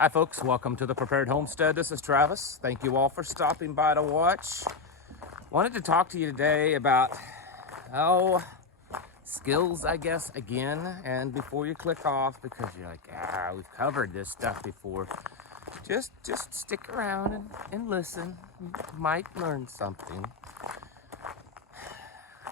Hi folks, welcome to the Prepared Homestead. This is Travis. Thank you all for stopping by to watch. Wanted to talk to you today about, skills, I guess, again. And before you click off, because you're like, we've covered this stuff before, just stick around and listen. You might learn something.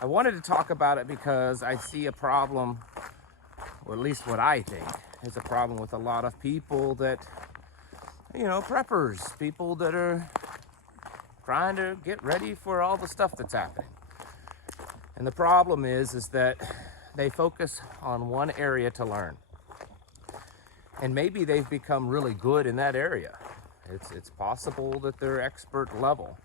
I wanted to talk about it because I see a problem, or at least what I think is a problem with a lot of people that, preppers, people that are trying to get ready for all the stuff that's happening. And the problem is that they focus on one area to learn. And maybe they've become really good in that area. It's possible that they're expert level.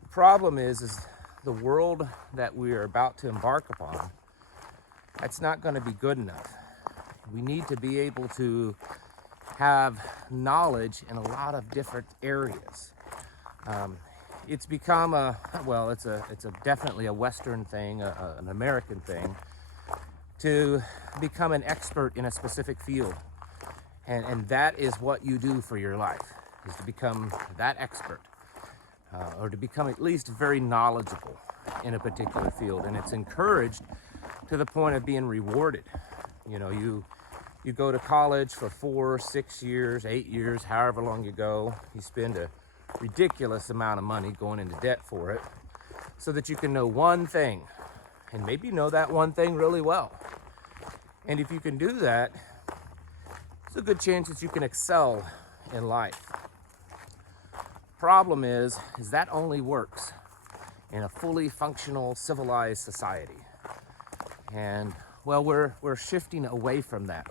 The problem is the world that we are about to embark upon, that's not going to be good enough. We need to be able to have knowledge in a lot of different areas. It's become it's definitely a Western thing, an American thing, to become an expert in a specific field. And that is what you do for your life, is to become that expert. Or to become at least very knowledgeable in a particular field. And it's encouraged to the point of being rewarded. You go to college for 4, 6 years, 8 years, however long you go. You spend a ridiculous amount of money going into debt for it so that you can know one thing, and maybe know that one thing really well. And if you can do that, it's a good chance that you can excel in life. Problem is that only works in a fully functional, civilized society. And we're shifting away from that,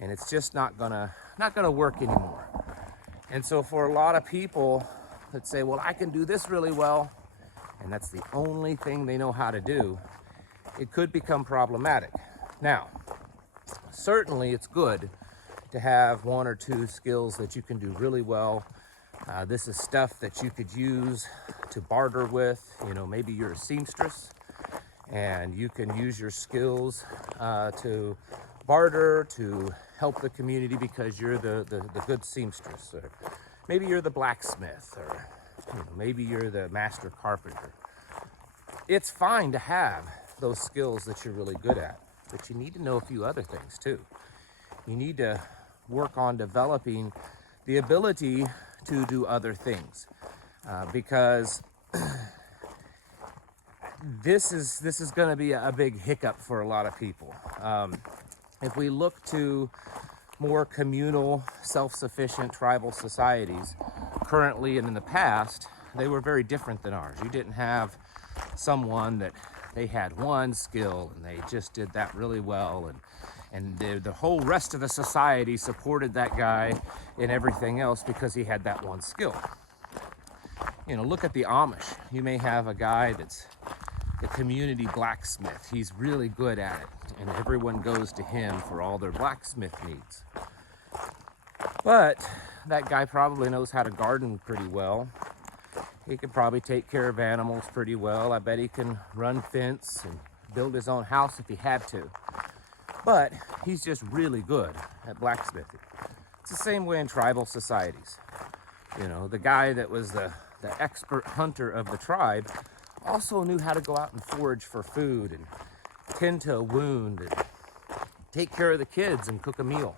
and it's just not gonna work anymore. And so for a lot of people that say, well, I can do this really well, and that's the only thing they know how to do, it could become problematic. Now, certainly it's good to have 1 or 2 skills that you can do really well. This is stuff that you could use to barter with. Maybe you're a seamstress and you can use your skills to barter, to help the community because you're the good seamstress. Or maybe you're the blacksmith, or maybe you're the master carpenter. It's fine to have those skills that you're really good at, but you need to know a few other things too. You need to work on developing the ability to do other things, because this is going to be a big hiccup for a lot of people. If we look to more communal, self-sufficient tribal societies currently and in the past, they were very different than ours. You didn't have someone that they had one skill and they just did that really well, and the whole rest of the society supported that guy in everything else because he had that one skill. Look at the Amish. You may have a guy that's the community blacksmith. He's really good at it, and everyone goes to him for all their blacksmith needs. But that guy probably knows how to garden pretty well. He could probably take care of animals pretty well. I bet he can run fence and build his own house if he had to. But he's just really good at blacksmithing. It's the same way in tribal societies. The guy that was the expert hunter of the tribe also knew how to go out and forage for food and tend to a wound and take care of the kids and cook a meal.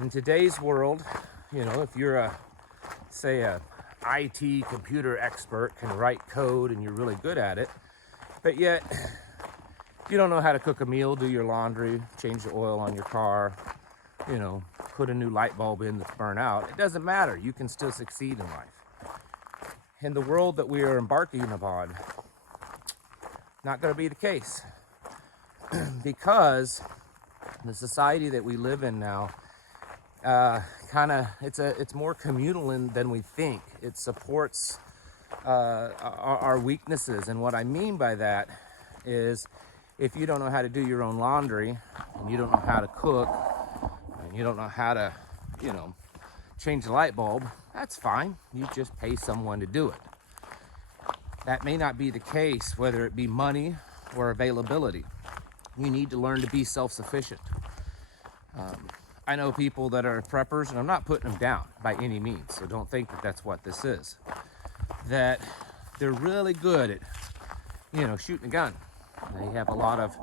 In today's world, if you're a IT computer expert, can write code and you're really good at it, but yet you don't know how to cook a meal, do your laundry, change the oil on your car, put a new light bulb in that's burnt out, it doesn't matter. You can still succeed in life. In the world that we are embarking upon, not going to be the case. Because the society that we live in now, it's more communal than we think. It supports our weaknesses. And what I mean by that is, if you don't know how to do your own laundry, and you don't know how to cook, and you don't know how to, change the light bulb, that's fine. You just pay someone to do it. That may not be the case, whether it be money or availability. You need to learn to be self-sufficient. I know people that are preppers, and I'm not putting them down by any means, so don't think that that's what this is. That they're really good at, shooting a gun. They have a lot of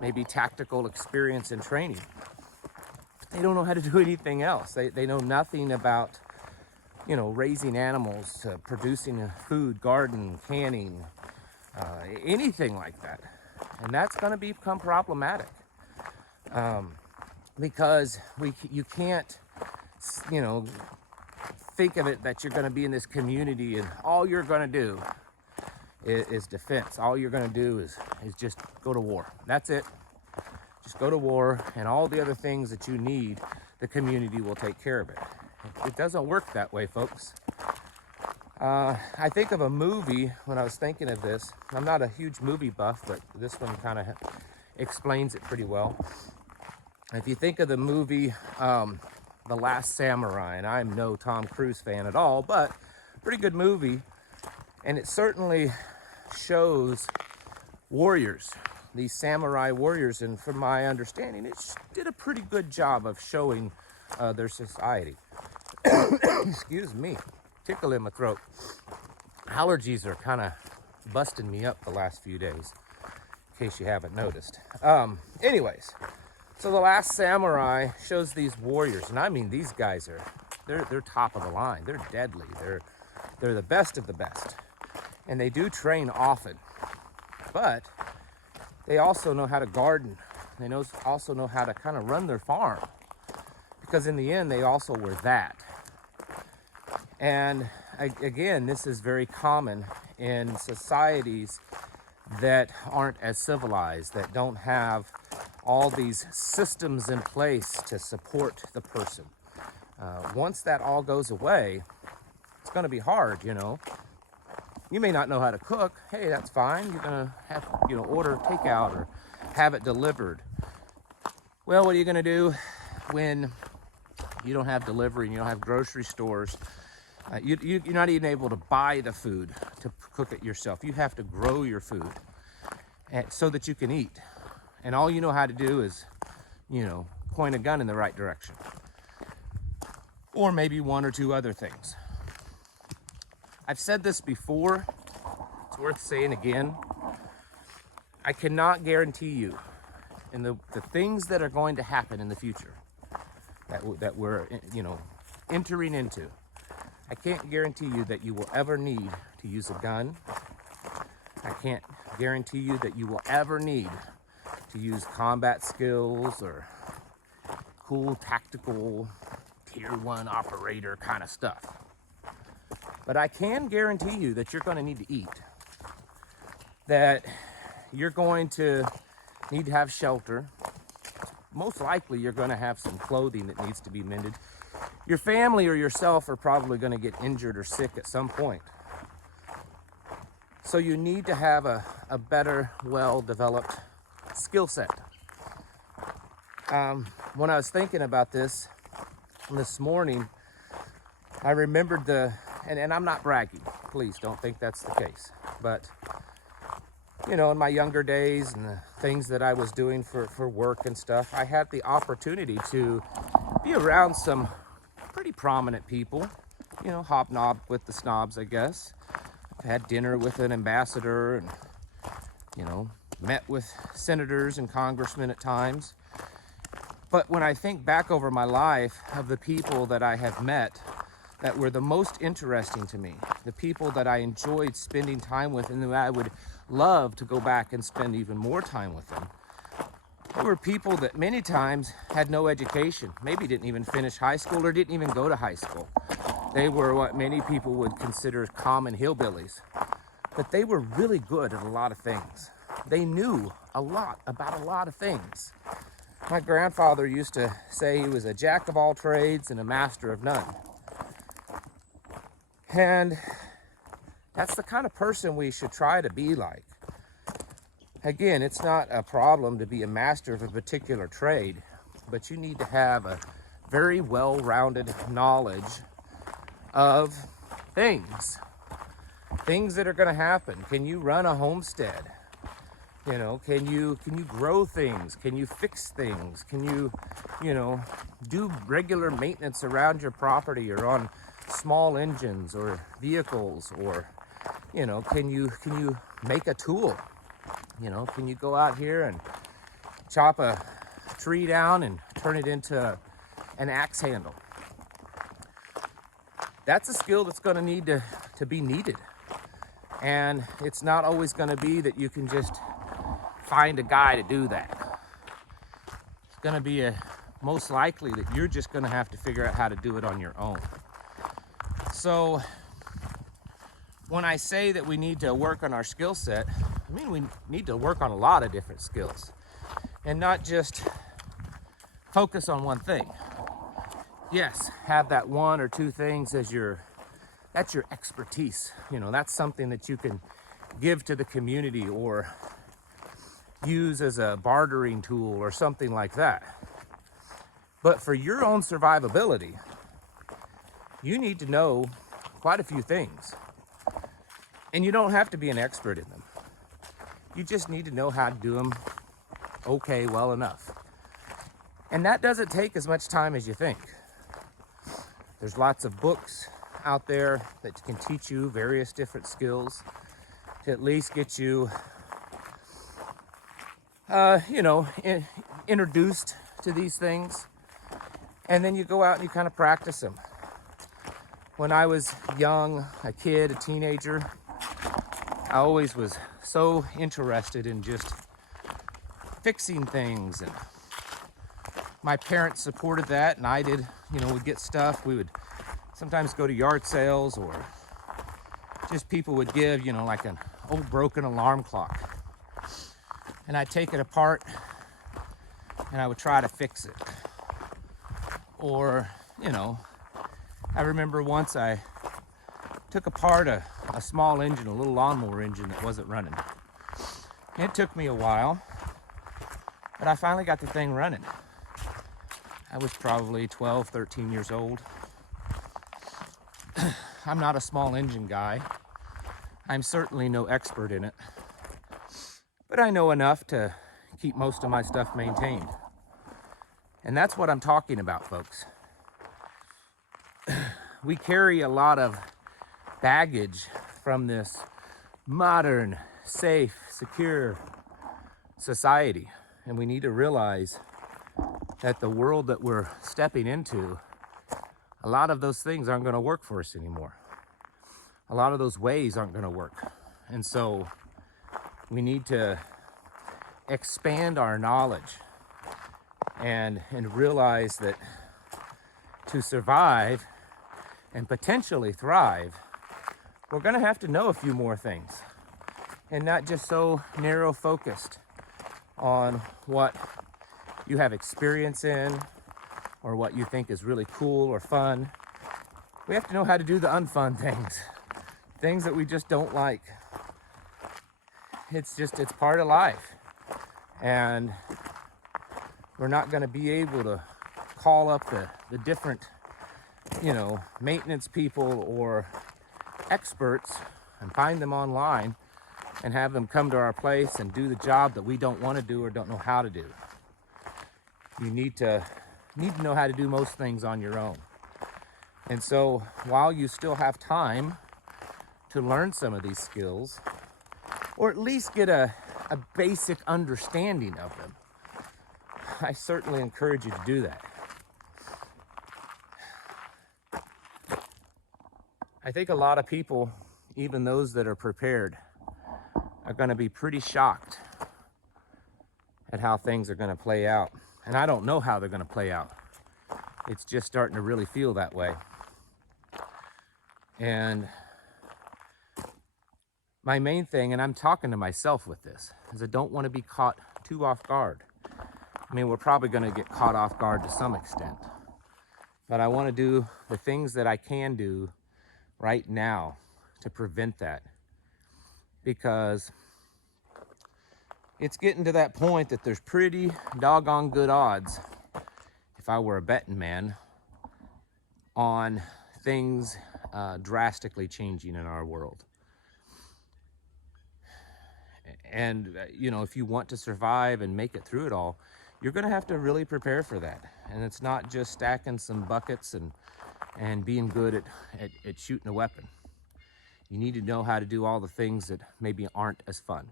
maybe tactical experience and training. But they don't know how to do anything else. They know nothing about, raising animals, producing food, garden, canning, anything like that. And that's going to become problematic. Because you can't, think of it that you're going to be in this community and all you're going to do is defense. All you're going to do is just go to war. That's it. Just go to war, and all the other things that you need, the community will take care of it. It doesn't work that way, folks. I think of a movie when I was thinking of this. I'm not a huge movie buff, but this one kind of explains it pretty well. If you think of the movie The Last Samurai, and I'm no Tom Cruise fan at all, but pretty good movie, and it certainly shows warriors, these samurai warriors, and from my understanding, it did a pretty good job of showing their society. Excuse me, tickle in my throat. Allergies are kind of busting me up the last few days, in case you haven't noticed. Anyways, so The Last Samurai shows these warriors, and I mean, these guys they're top of the line. They're deadly. They're the best of the best, and they do train often. But they also know how to garden. They also know how to kind of run their farm, because in the end, they also were that. And again, this is very common in societies that aren't as civilized, that don't have all these systems in place to support the person. Once that all goes away, it's going to be hard, You may not know how to cook. Hey, that's fine. You're going to have, order takeout or have it delivered. Well, what are you going to do when you don't have delivery and you don't have grocery stores? You're not even able to buy the food to cook it yourself. You have to grow your food so that you can eat. And all you know how to do is, point a gun in the right direction. Or maybe one or two other things. I've said this before. It's worth saying again. I cannot guarantee you in the things that are going to happen in the future that we're, entering into. I can't guarantee you that you will ever need to use a gun. I can't guarantee you that you will ever need to use combat skills or cool tactical tier 1 operator kind of stuff. But I can guarantee you that you're going to need to eat, that you're going to need to have shelter. Most likely you're going to have some clothing that needs to be mended. Your family or yourself are probably going to get injured or sick at some point. So you need to have a better, well-developed skill set. When I was thinking about this morning, I remembered and I'm not bragging, please don't think that's the case, but in my younger days and the things that I was doing for work and stuff, I had the opportunity to be around some pretty prominent people, hobnob with the snobs, I guess. I've had dinner with an ambassador and, met with senators and congressmen at times. But when I think back over my life of the people that I have met that were the most interesting to me, the people that I enjoyed spending time with and that I would love to go back and spend even more time with them, they were people that many times had no education, maybe didn't even finish high school or didn't even go to high school. They were what many people would consider common hillbillies, but they were really good at a lot of things. They knew a lot about a lot of things. My grandfather used to say he was a jack of all trades and a master of none. And that's the kind of person we should try to be like. Again, it's not a problem to be a master of a particular trade, but you need to have a very well-rounded knowledge of things that are going to happen. Can you run a homestead? You know, can you grow things? Can you fix things? Can you, do regular maintenance around your property or on small engines or vehicles? Or, can you make a tool? Can you go out here and chop a tree down and turn it into an axe handle? That's a skill that's going to need to be needed. And it's not always going to be that you can just find a guy to do that. It's going to be most likely that you're just going to have to figure out how to do it on your own. So when I say that we need to work on our skill set, I mean we need to work on a lot of different skills and not just focus on one thing. Yes, have that one or two things as that's your expertise. That's something that you can give to the community or use as a bartering tool or something like that. But for your own survivability, you need to know quite a few things. And you don't have to be an expert in them. You just need to know how to do them okay, well enough. And that doesn't take as much time as you think. There's lots of books out there that can teach you various different skills to at least get you, introduced to these things. And then you go out and you kind of practice them. When I was young, a kid, a teenager, I always was so interested in just fixing things, and my parents supported that, and I did, we'd get stuff. We would sometimes go to yard sales, or just people would give, like an old broken alarm clock. And I'd take it apart and I would try to fix it. Or, I remember once I took apart a small engine, a little lawnmower engine that wasn't running. It took me a while, but I finally got the thing running. I was probably 12, 13 years old. I'm not a small engine guy. I'm certainly no expert in it, but I know enough to keep most of my stuff maintained. And that's what I'm talking about, folks. We carry a lot of baggage from this modern, safe, secure society. And we need to realize that the world that we're stepping into, a lot of those things aren't going to work for us anymore. A lot of those ways aren't going to work. And so we need to expand our knowledge and realize that to survive and potentially thrive, we're going to have to know a few more things and not just so narrow focused on what you have experience in or what you think is really cool or fun. We have to know how to do the unfun things that we just don't like. It's part of life. And we're not going to be able to call up the different, maintenance people or experts and find them online and have them come to our place and do the job that we don't want to do or don't know how to do. You need to know how to do most things on your own. And so while you still have time to learn some of these skills, or at least get a basic understanding of them, I certainly encourage you to do that. I think a lot of people, even those that are prepared, are going to be pretty shocked at how things are going to play out. And I don't know how they're going to play out. It's just starting to really feel that way. And my main thing, and I'm talking to myself with this, is I don't want to be caught too off guard. I mean, we're probably going to get caught off guard to some extent. But I want to do the things that I can do right now to prevent that. Because it's getting to that point that there's pretty doggone good odds, if I were a betting man, on things drastically changing in our world. And, you know, if you want to survive and make it through it all, you're going to have to really prepare for that. And it's not just stacking some buckets and being good at shooting a weapon. You need to know how to do all the things that maybe aren't as fun.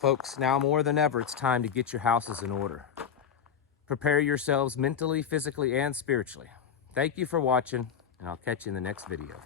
Folks, now more than ever, it's time to get your houses in order. Prepare yourselves mentally, physically, and spiritually. Thank you for watching, and I'll catch you in the next video.